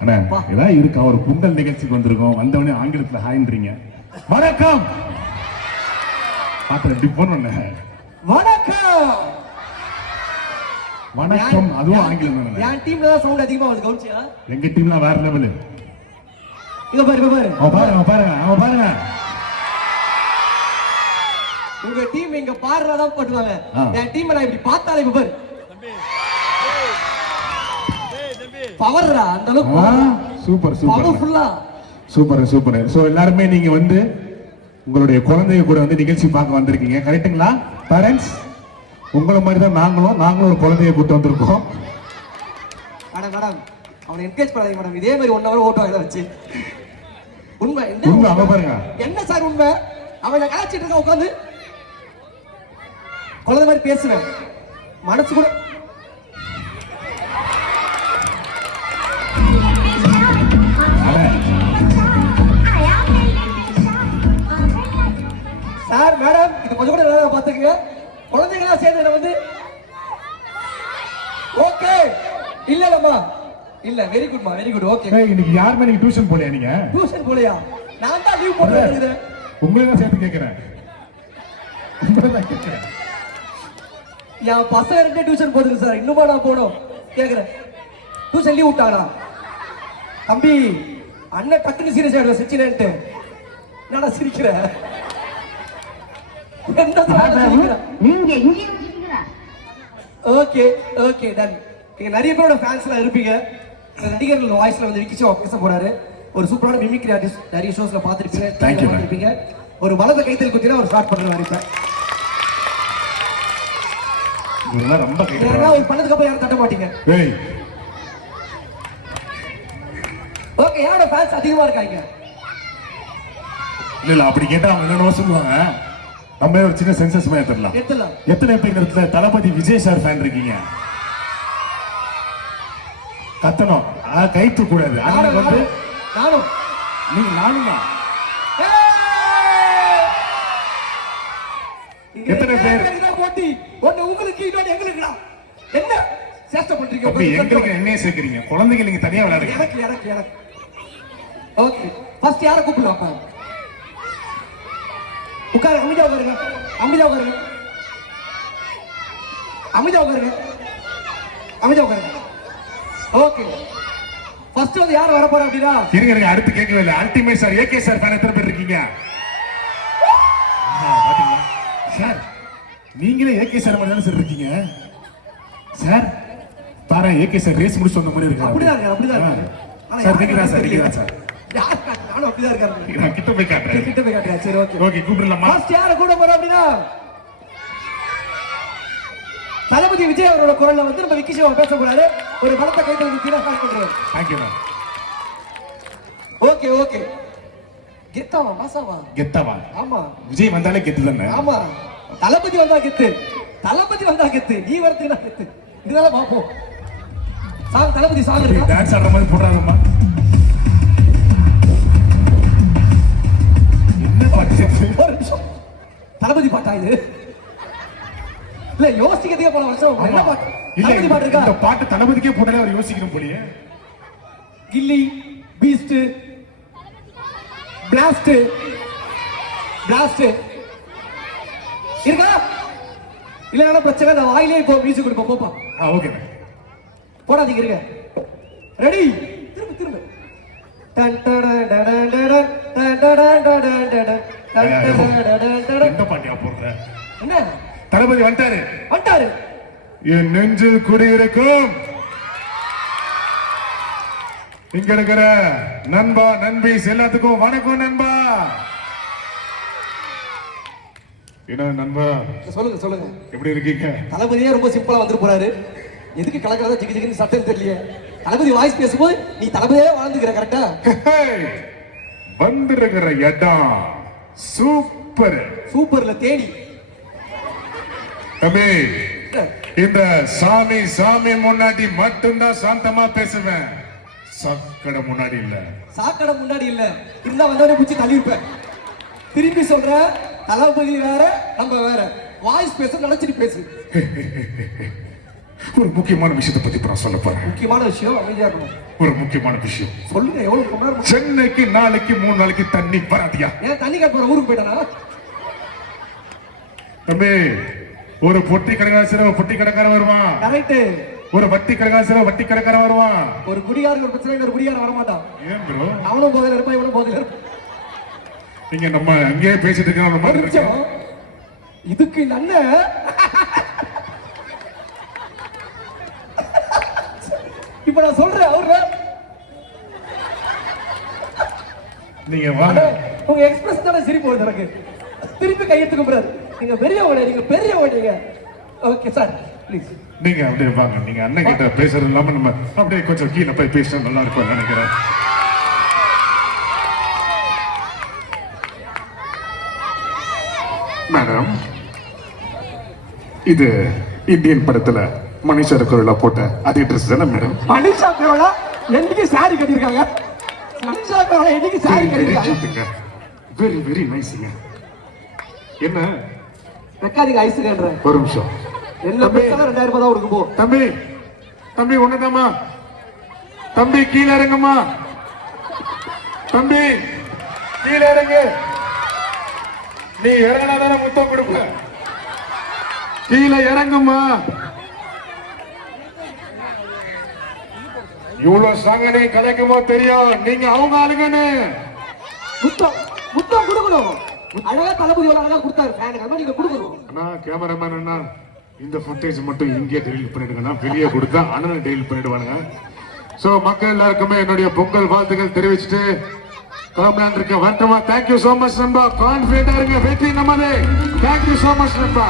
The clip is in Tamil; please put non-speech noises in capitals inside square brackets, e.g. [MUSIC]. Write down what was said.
அண்ணா ஏதாவது இருக்கு? அவர் பொங்கல் நிகழ்ச்சிக்கு வந்திருக்கோம். வந்தவனே ஆங்கிலத்துல ஹாய்ன்றீங்க வணக்கம்! பாத்திரம் இப்படி போனோண்ணே வணக்கம்! வணக்கம். அதுவும் ஆங்கிலம் என் டீம்ல தான் சவுண்ட் அதிகமா வருது? கவுன்சியா எங்க டீம்ல வேற லெவலு இங்க பாரு பாரு. அவன் பாருங்க அவன் பாருங்க அவன் பாருங்க. உங்க டீம் இங்க பாடுறதான் பண்ணுவாங்க. ஆ. என் டீம் நான் இப்படி பார்த்தாலே பாரு. பவர்ரா அந்த அளவுக்கு சூப்பர் சூப்பர் பவர்ஃபுல்லா சூப்பர் சூப்பர் சோ எல்லாருமே நீங்க வந்து உங்களுடைய குழந்தைய கூட வந்து நிகழ்ச்சி பார்க்க வந்திருக்கீங்க. கரெக்ட்டுங்களா பேரண்ட்ஸ் உங்களை மாதிரி தான் நாங்களும் நாங்களும் ஒரு குழந்தைய கூட்டு வந்திருக்கோம். மேடம் மேடம் அவனை என்கரேஜ் பண்ணாதீங்க மேடம் இதே மாதிரி ஒன் ஹவர் ஓட்டம் இதை வச்சு. உண்மை என்ன உண்மை அவ பாருங்க. என்ன சார் உண்மை? அவனை கலாச்சிட்டு இருக்க உட்காந்து குழந்தை மாதிரி பேசுவேன். மனசு கூட சார் மேடம் இது கொஞ்சம் கூட நல்லா பாத்துக்கங்க குழந்தைங்களா சேர்ந்து என்ன வந்து ஓகே. இல்ல இல்லம்மா. இல்ல வெரி குட்மா வெரி குட் ஓகே இன்னைக்கு யாருமே நீங்க டியூஷன் போலையா நீங்க? டியூஷன் போலையா? நான் தான் லீவ் போட்டு இருக்கிறேன் உங்களை தான் சேர்த்து கேட்கிறேன் என் பசங்க ரெண்டே டியூஷன் போகுது சார். இன்னுமா நான் போகணும். கேக்குறேன். டியூஷன் லீவ் விட்டாங்களா தம்பி அண்ணன் டக்குனு சீரியஸ் ஆயிடுவேன் சச்சினன்ட்டு என்னடா சிரிக்கிற என்ன சிரிக்கிற? நீங்க இங்கே ஓகே ஓகே டன் நீங்க நிறைய பேரோட ஃபேன்ஸ்லாம் இருப்பீங்க. நடிகர்கள் வாய்ஸ்ல வந்து விக்கி சிவா பேச போறாரு. ஒரு சூப்பரான மிமிக்ரி ஆர்டிஸ்ட் நிறைய ஷோஸ்ல man. பார்த்திருப்பீங்க. ஒரு வலத கைத்தல் குத்தினா ஒரு ஸ்டார்ட் பண்ணுவாரு இப்ப. ரொம்ப ஒரு பண்ணதுக்கு அப்புறம் யாரும் தட்ட மாட்டீங்க. ஓகே யாரோட ஃபேன்ஸ் அதிகமா இருக்காங்க? இல்ல இல்ல அப்படி கேட்டா அவங்க என்னென்ன சொல்லுவாங்க. நம்ம ஒரு சின்ன சென்சஸ் மாதிரி தரலாம் எத்தலாம் எத்தனை இடத்துல தளபதி விஜய் சார் ஃபேன் இருக்கீங்க? கத்தணும். கை கூடாது. அதனால நானும் வந்து நானும் நீங்க ஏய்! இங்க எத்தனை பேர்? போட்டி. ஒண்ணு உங்களுக்கு இன்னொன்னு எங்களுக்குடா என்ன? சேஷ்டை பண்றீங்க கொஞ்சம் எங்களுக்கு என்னைய சேர்க்கிறீங்க? குழந்தைங்க நீங்க தனியா விளையாடுங்க. எனக்கு எனக்கு எனக்கு. ஓகே ஃபர்ஸ்ட் யாரை கூப்பிடலாம் அப்ப? உட்காரு அமைதியா உட்காருங்க. அமைதியா உட்காருங்க. அமைதியா உட்காருங்க. அமைதியா உட்காருங்க. ஓகே ஃபர்ஸ்ட் வந்து யார் வர போறா அப்படின்னா? இருங்க இருங்க அடுத்து கேட்கவே இல்லை. Ultimate sir AK sir fan எத்தனை பேர் இருக்கீங்க? பாத்தீங்களா? சார் நீங்களே ஏகே சார் மாதிரி தானே சார் இருக்கீங்க? சார் பாரு ஏகே சார் ரேஸ் முடிச்சு வந்த மாதிரி அப்படிதான் இருக்கு அப்படிதான் இருக்கு. ஆனா சார் நீங்க சார். நீங்க சார் யார் காட்டு? நானும் அப்படிதான் இருக்காரு. நான் கிட்ட போய் காட்டுறேன். கிட்ட போய் காட்டுறேன். சரி ஓகே. ஓகே கூப்பிடலாமா ஃபர்ஸ்ட் யாரை கூட போறோம் அப்படின்னா தளபதி விஜய் அவரோட குரல்ல வந்து நம்ம விக்கி சிவா பேச போறாரு ஒரு பலத்த கைத்தல் கீழே start thank you ma'am okay okay. கெத்தாவா மாசாவா கெத்தவா? ஆமா. விஜய் வந்தாலே கெத்து தானே? ஆமா. தளபதி வந்தா கெத்து. தளபதி வந்தா கெத்து. நீ வரதுக்கு கெத்து? இதெல்லாம் பார்ப்போம். சாங் தளபதி சாங் டான்ஸ் ஆடுற மாதிரி போடுறாங்கம்மா. ஒரு நிமிஷம் தளபதி பாட்டா இது? இல்ல யோசிக்கிறதுக்கே போல வருஷம் என்ன பாட்டு? தளபதி பாட்டு இருக்கா? இந்த பாட்டு தளபதிக்கே போட்டாலே அவர் யோசிக்கணும் போலயே. கில்லி பீஸ்ட் பிளாஸ்ட் பிளாஸ்ட் இருக்கா? இல்ல பிரச்சனை நான் வாயிலே இப்போ மியூசிக் கொடுப்போம் போப்பா. ஆ ஓகே போடாதீங்க இருங்க. ரெடி திரும்ப திரும்ப. டன் டடன் டன் டடன் டடன் டடன் டன் டடன். எந்த பாட்டியா போடுற என்ன? தளபதி வந்துட்டாரு வந்துட்டாரு என் நெஞ்சில் குடியிருக்கும். இங்க இருக்கிற நண்பா நண்பீஸ் எல்லாத்துக்கும் வணக்கம் நண்பா. என்ன நண்பா? சொல்லுங்க சொல்லுங்க. எப்படி இருக்கீங்க? தளபதியே ரொம்ப சிம்பிளா வந்துட்டு போறாரு. எதுக்கு கலக்கிறதா ஜிகி ஜிகின்னு சட்டம் தெரியலையே. தளபதி வாய்ஸ் பேசும்போது நீ தளபதியே வாழ்ந்துக்கிற கரெக்டா வந்திருக்கிற இடம். சூப்பர். சூப்பர்ல தேடி தம்பி இந்த சாமி சாமி முன்னாடி மட்டும்தான் சாந்தமா பேசுவேன். சக்கடை முன்னாடி இல்ல. சாக்கடை முன்னாடி இல்ல. இருந்தா வந்தவனே பிடிச்சி தள்ளிருப்பேன் திருப்பி சொல்ற தளபதி வேற நம்ம வேற. வாய்ஸ் பேச நினைச்சிட்டு பேசு. [LAUGHS] ஒரு முக்கியமான விஷயத்தை பத்தி நான் சொல்ல போறேன். முக்கியமான விஷயம் அமைதியா இருக்கணும். ஒரு முக்கியமான விஷயம். சொல்லுங்க எவ்வளவு நேரம்? சென்னைக்கு நாளைக்கு மூணு நாளைக்கு தண்ணி வராதியா? ஏன் தண்ணி போற ஊருக்கு போயிட்டானா? தம்பி ஒரு பொட்டி கடைக்காசர ஒரு பொட்டி கடைக்காரன் வருவான் கரெக்ட் ஒரு வட்டி கடைக்காசர வட்டி கடைக்காரன் வருவான் ஒரு குடியாருக்கு ஒரு பிரச்சனை ஒரு குடியார வரமாட்டான். ஏன் ப்ரோ அவனும் போதையில இருப்பான் இவனும் போதையில இருப்பான் நீங்க நம்ம அங்கேயே பேசிட்டு இருக்கோம் இதுக்கு இந்த இப்ப நான் சொல்றேன் அவரு. நீங்க வாங்க. உங்க எக்ஸ்பிரஸ் தானே சிரிப்பு வருது எனக்கு. திருப்பி கையெழுத்து கும்பிடாது நீங்க பெரியவங்க நீங்க பெரியவங்க நீங்க. ஓகே சார் ப்ளீஸ் நீங்க அப்படியே வாங்க. நீங்க அண்ணன் கிட்ட பேசுறது இல்லாம நம்ம அப்படியே கொஞ்சம் கீழே போய் பேசினா நல்லா இருக்கும் நினைக்கிறேன். மேடம் இது இந்தியன் படத்துல மனுஷர் குரலா போட்ட அதே ட்ரெஸ் தானே மேடம் மனிஷா பேரோட என்னைக்கு சாரி கட்டியிருக்காங்க? மனிஷா பேரோட என்னைக்கு சாரி கட்டியிருக்காங்க? வெரி வெரி நைஸ்ங்க என்ன? வைக்காதீங்க ஐஸ் கேன்ற ஒரு நிமிஷம். எல்லா பேசாலும் ரெண்டாயிரம் ரூபாய் தான் கொடுக்கும் போ. தம்பி. தம்பி ஒண்ணுதாம்மா தம்பி கீழே இறங்குமா? தம்பி கீழே இறங்கு. நீ இறங்கினாதானே முத்தம் கொடுப்ப. கீழே இறங்குமா இவ்வளவு நீ கிடைக்குமோ தெரியும் நீங்க அவங்க ஆளுங்கன்னு. முத்தம் முத்தம் கொடுக்கணும். அழகா தளபதி ஒரு அழகா கொடுத்தாரு. ஃபேனுக்கு நீங்க கொடுக்கணும். அண்ணா கேமராமேன் அண்ணா இந்த ஃபுட்டேஜ் மட்டும் இங்கேயே டெலிட் பண்ணிடுங்கண்ணா வெளியே கொடுத்தா அண்ணன் டெலிட் பண்ணிடுவானுங்க. சோ மக்கள் எல்லாருக்குமே என்னுடைய பொங்கல் வாழ்த்துக்கள் தெரிவிச்சுட்டு கிளம்பலான் இருக்கேன் வரட்டுமா தேங்க்யூ சோ மச் நண்பா. கான்பிடண்டா இருங்க. வெற்றி நம்மதே தேங்க்யூ சோ மச் நண்பா.